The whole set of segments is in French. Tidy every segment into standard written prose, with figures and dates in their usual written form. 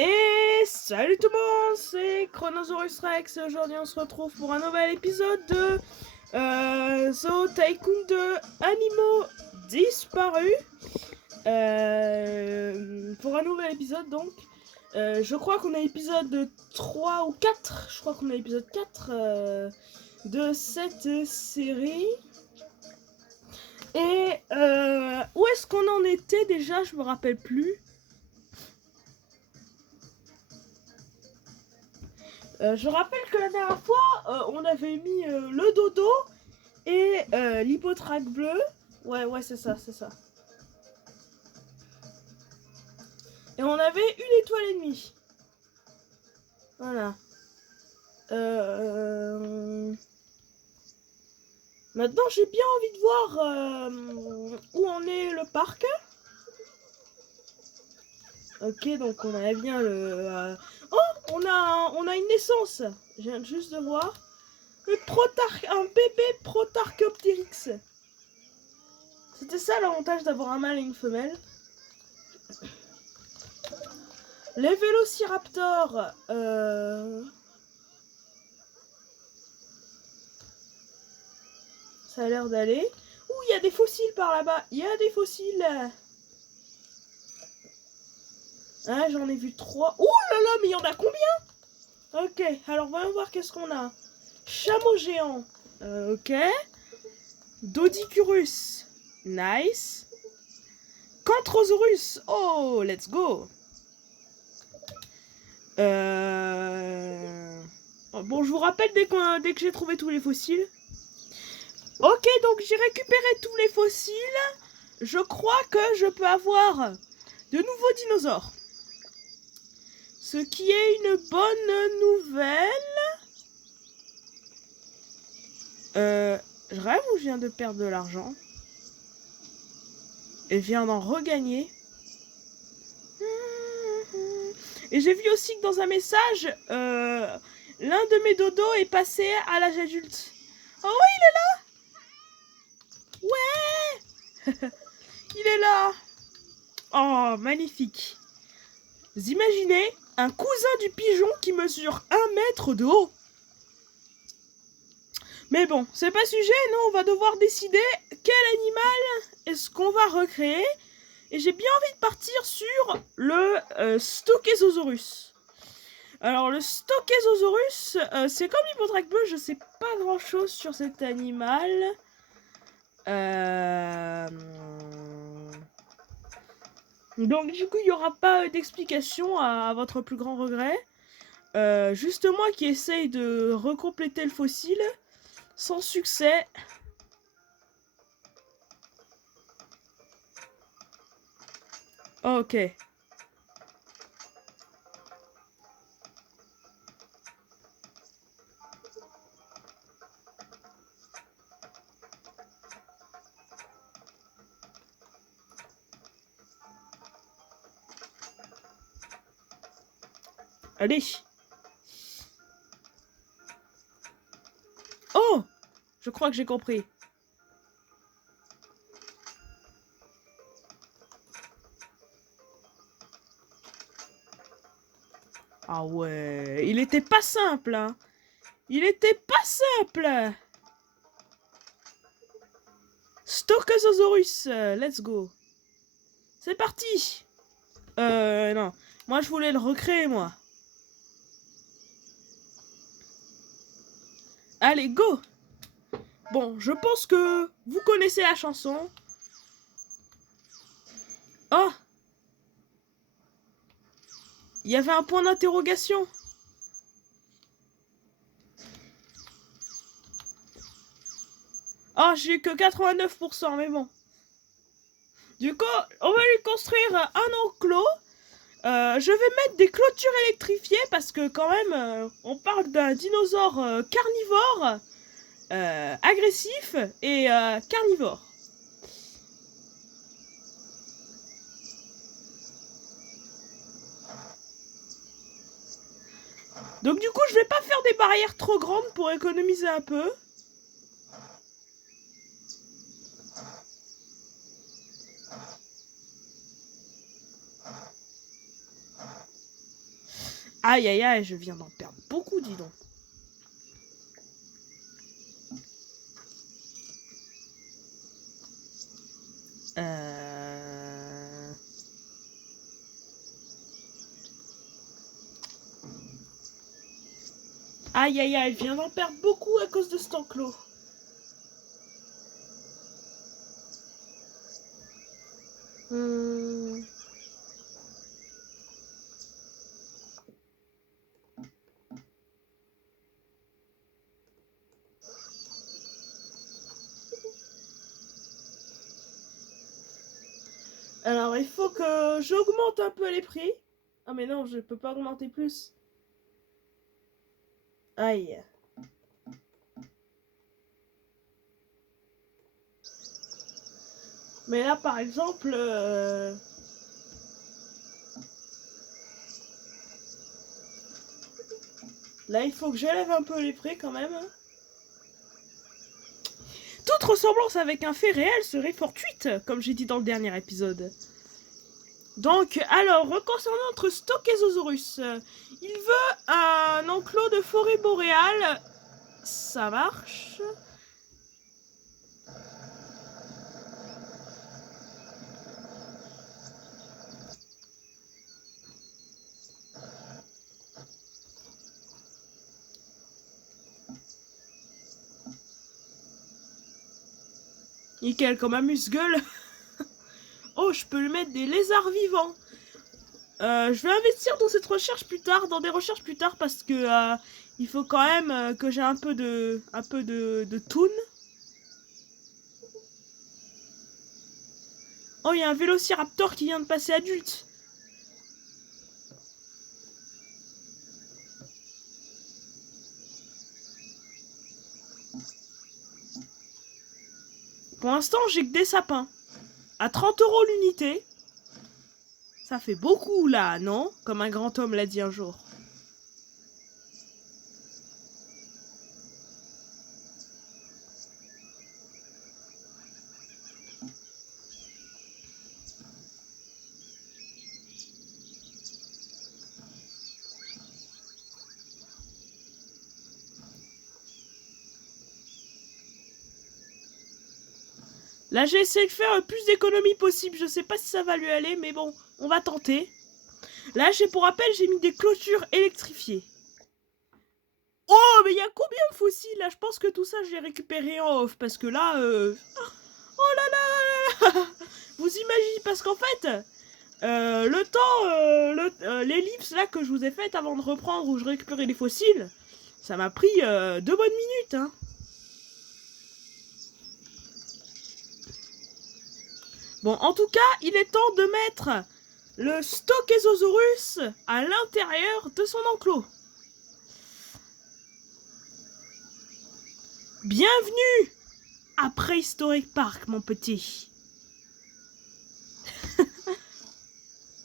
Et salut tout le monde, c'est Chronosaurus Rex et aujourd'hui on se retrouve pour un nouvel épisode de Zoo Tycoon 2 Animaux disparus. Pour un nouvel épisode donc. Je crois qu'on est épisode 3 ou 4, je crois qu'on est épisode 4 de cette série. Et où est-ce qu'on en était déjà, je me rappelle plus. Je rappelle que la dernière fois, on avait mis le dodo et l'hypotraque bleu. Ouais, c'est ça. Et on avait une étoile et demie. Voilà. Maintenant, j'ai bien envie de voir où en est le parc. Ok, donc on a bien le... Oh, on a une naissance. Je viens juste de voir. Un bébé Protarchoptyrix. C'était ça l'avantage d'avoir un mâle et une femelle. Les vélociraptors, ça a l'air d'aller. Ouh, il y a des fossiles par là-bas. Il y a des fossiles. Ah, j'en ai vu 3. Ouh là là, mais il y en a combien? Ok, alors voyons voir qu'est-ce qu'on a. Chameau géant. Ok. Dodicurus. Nice. Cantrosaurus. Oh, let's go. Bon, je vous rappelle dès que j'ai trouvé tous les fossiles. Ok, donc j'ai récupéré tous les fossiles. Je crois que je peux avoir de nouveaux dinosaures. Ce qui est une bonne nouvelle. Je rêve ou je viens de perdre de l'argent? Et je viens d'en regagner. Et j'ai vu aussi que dans un message, l'un de mes dodos est passé à l'âge adulte. Oh oui, il est là! Ouais! Il est là! Oh, magnifique! Vous imaginez un cousin du pigeon qui mesure 1 mètre de haut? Mais bon, c'est pas sujet, nous on va devoir décider quel animal est-ce qu'on va recréer. Et j'ai bien envie de partir sur le Stokézosaurus. Alors le Stokézosaurus, c'est comme l'hypotraque bleu, je sais pas grand chose sur cet animal. Donc du coup il n'y aura pas d'explication à votre plus grand regret. Juste moi qui essaye de recompléter le fossile. Sans succès. Ok. Allez. Oh! Je crois que j'ai compris. Ah ouais, il était pas simple, hein. Il était pas simple. Stochosaurus, let's go. C'est parti. Non. Moi, je voulais le recréer, moi. Allez, go. Bon, je pense que vous connaissez la chanson. Oh! Il y avait un point d'interrogation. Oh, j'ai eu que 89%, mais bon. Du coup, on va lui construire un enclos. Je vais mettre des clôtures électrifiées parce que quand même, on parle d'un dinosaure carnivore, agressif et carnivore. Donc du coup, je vais pas faire des barrières trop grandes pour économiser un peu. Aïe, aïe, aïe, je viens d'en perdre beaucoup, dis donc. Aïe, aïe, aïe, je viens d'en perdre beaucoup à cause de cet enclos. Alors, il faut que j'augmente un peu les prix. Ah, mais non, je peux pas augmenter plus. Aïe. Mais là, par exemple... Là, il faut que j'élève un peu les prix quand même. Toute ressemblance avec un fait réel serait fortuite, comme j'ai dit dans le dernier épisode. Donc, alors, concernant notre Stockézosaurus, il veut un enclos de forêt boréale. Ça marche. Nickel, comme amuse-gueule. Oh, je peux lui mettre des lézards vivants. Je vais investir dans cette recherche plus tard, dans des recherches plus tard, parce que il faut quand même que j'ai un peu de toon. Oh, il y a un vélociraptor qui vient de passer adulte. Pour l'instant, j'ai que des sapins. À 30 € l'unité. Ça fait beaucoup là, non? Comme un grand homme l'a dit un jour. Là, j'ai essayé de faire le plus d'économies possible. Je sais pas si ça va lui aller, mais bon, on va tenter. Là, pour rappel, j'ai mis des clôtures électrifiées. Oh, mais il y a combien de fossiles là? Je pense que tout ça, j'ai récupéré en off. Parce que là... Oh là là, là, là. Vous imaginez, parce qu'en fait... le temps, l'ellipse là que je vous ai faite avant de reprendre où je récupérais les fossiles, ça m'a pris 2 bonnes minutes. Hein. Bon, en tout cas, il est temps de mettre le Stockézosaurus à l'intérieur de son enclos. Bienvenue à Prehistoric Park, mon petit.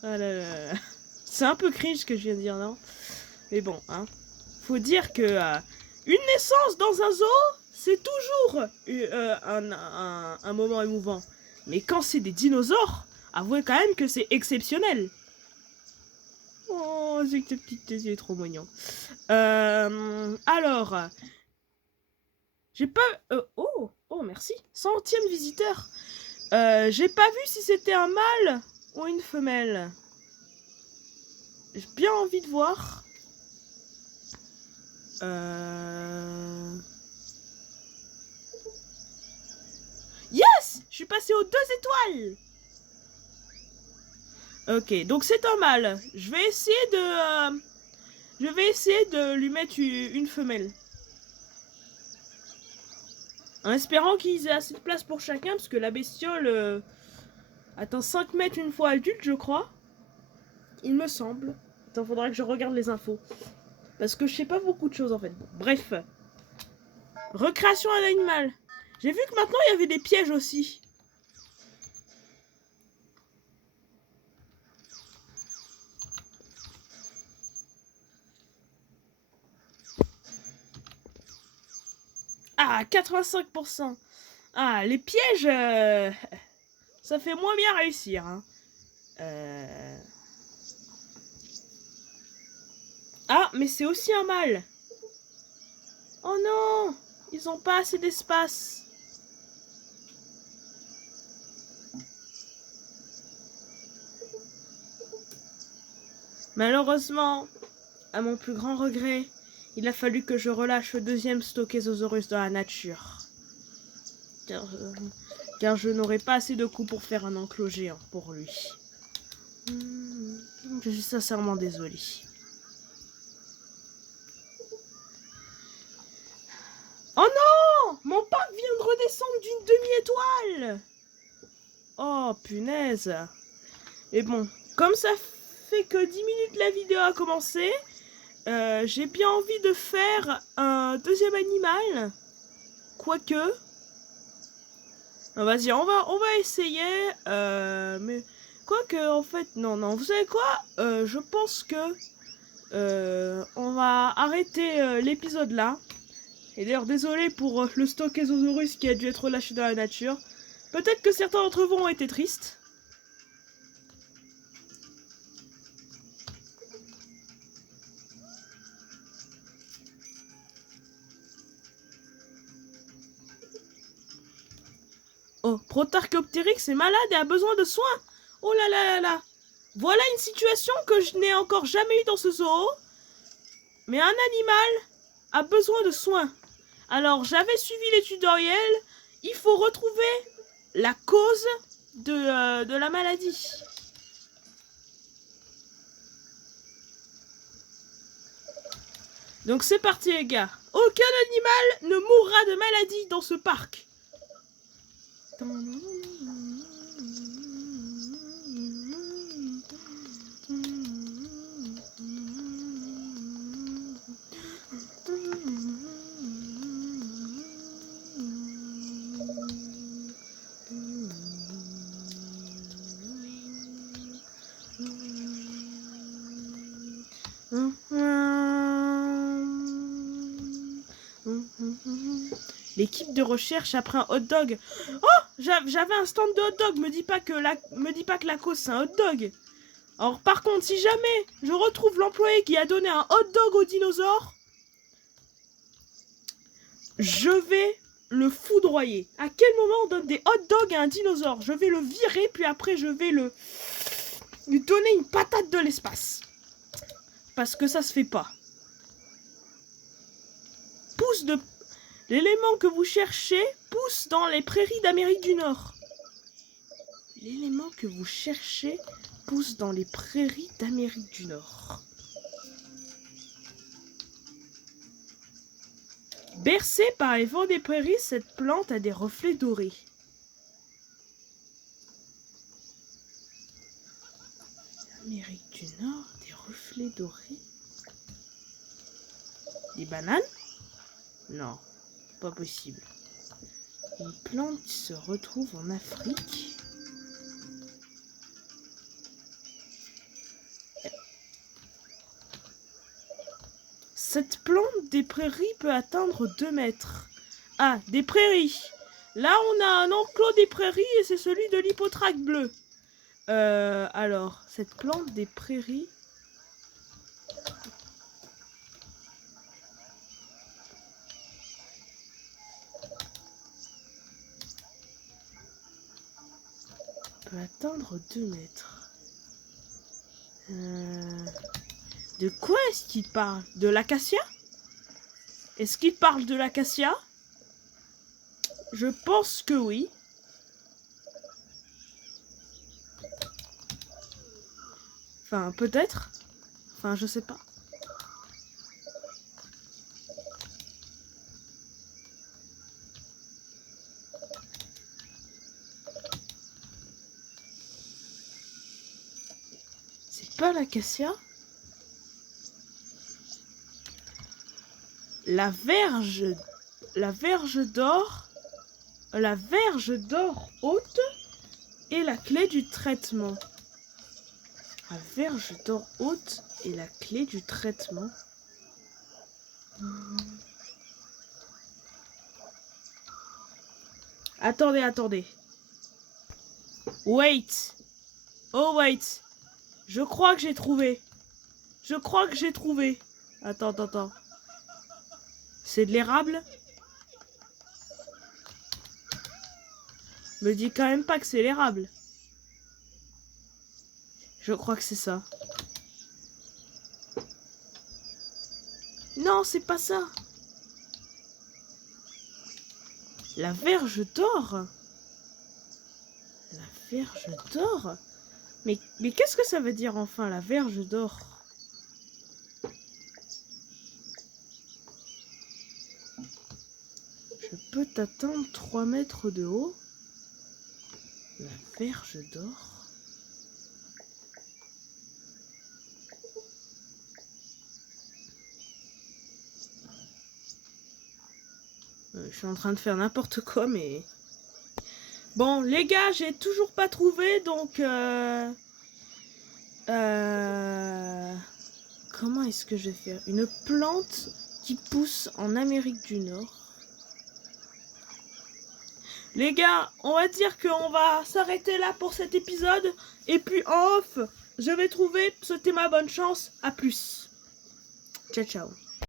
Ah là là. C'est un peu cringe ce que je viens de dire, non? Mais bon, hein. Faut dire que une naissance dans un zoo, c'est toujours un moment émouvant. Mais quand c'est des dinosaures, avouez quand même que c'est exceptionnel. Oh, c'est que tes petites têtes, il est trop mignon. Alors, j'ai pas... oh, merci. 100e visiteur. J'ai pas vu si c'était un mâle ou une femelle. J'ai bien envie de voir. Yes! Je suis passée aux 2 étoiles. Ok, donc c'est un mâle. Je vais essayer de lui mettre une femelle. En espérant qu'ils aient assez de place pour chacun, parce que la bestiole atteint 5 mètres une fois adulte, je crois. Il me semble. Attends, faudra que je regarde les infos. Parce que je sais pas beaucoup de choses en fait. Bref. Recréation à l'animal. J'ai vu que maintenant il y avait des pièges aussi. Ah, 85%. Ah, les pièges, ça fait moins bien réussir. Hein. Ah, mais c'est aussi un mâle. Oh non, ils ont pas assez d'espace. Malheureusement, à mon plus grand regret, il a fallu que je relâche le deuxième Stockézosaurus dans la nature. Car je n'aurai pas assez de coups pour faire un enclos géant pour lui. Je suis sincèrement désolée. Oh non! Mon parc vient de redescendre d'une demi-étoile! Oh punaise! Et bon, comme ça fait que 10 minutes la vidéo a commencé, j'ai bien envie de faire un deuxième animal. Quoique... Vas-y, on va essayer. Mais quoique, en fait, non. Vous savez quoi? Je pense que on va arrêter l'épisode là. Et d'ailleurs, désolé pour le Stockézosaurus qui a dû être relâché dans la nature. Peut-être que certains d'entre vous ont été tristes. Oh, Protarchéoptérix est malade et a besoin de soins. Oh là là là là. Voilà une situation que je n'ai encore jamais eue dans ce zoo. Mais un animal a besoin de soins. Alors, j'avais suivi les tutoriels. Il faut retrouver la cause de la maladie. Donc, c'est parti, les gars. Aucun animal ne mourra de maladie dans ce parc. L'équipe de recherche après un hot dog. Oh, j'avais un stand de hot dog. Me dis pas que la cause c'est un hot dog. Alors par contre, si jamais je retrouve l'employé qui a donné un hot dog au dinosaure, je vais le foudroyer. À quel moment on donne des hot dogs à un dinosaure? Je vais le virer, puis après je vais lui donner une patate de l'espace. Parce que ça se fait pas. L'élément que vous cherchez pousse dans les prairies d'Amérique du Nord. L'élément que vous cherchez pousse dans les prairies d'Amérique du Nord. Bercée par les vents des prairies, cette plante a des reflets dorés. Amérique du Nord, des reflets dorés. Des bananes? Non, pas possible. Une plante qui se retrouve en Afrique. Cette plante des prairies peut atteindre 2 mètres. Ah, des prairies. Là, on a un enclos des prairies et c'est celui de l'hippotraque bleu. Alors, cette plante des prairies... peut atteindre 2 mètres. De quoi est-ce qu'il parle? De l'acacia? Est-ce qu'il parle de l'acacia? Je pense que oui. Enfin, peut-être. Enfin, je sais pas. C'est pas l'acacia? La verge d'or haute est la clé du traitement. La verge d'or haute est la clé du traitement. Attendez. Wait. Oh wait. Je crois que j'ai trouvé. Attends. C'est de l'érable? Me dis quand même pas que c'est l'érable. Je crois que c'est ça. Non, c'est pas ça. La verge d'or? La verge d'or? Mais qu'est-ce que ça veut dire enfin, la verge d'or? Je peux t'attendre 3 mètres de haut? La verge d'or? Je suis en train de faire n'importe quoi, mais... Bon, les gars, j'ai toujours pas trouvé, donc... Comment est-ce que je vais faire? Une plante qui pousse en Amérique du Nord. Les gars, on va dire qu'on va s'arrêter là pour cet épisode. Et puis en off, je vais trouver, c'était ma bonne chance. À plus. Ciao, ciao.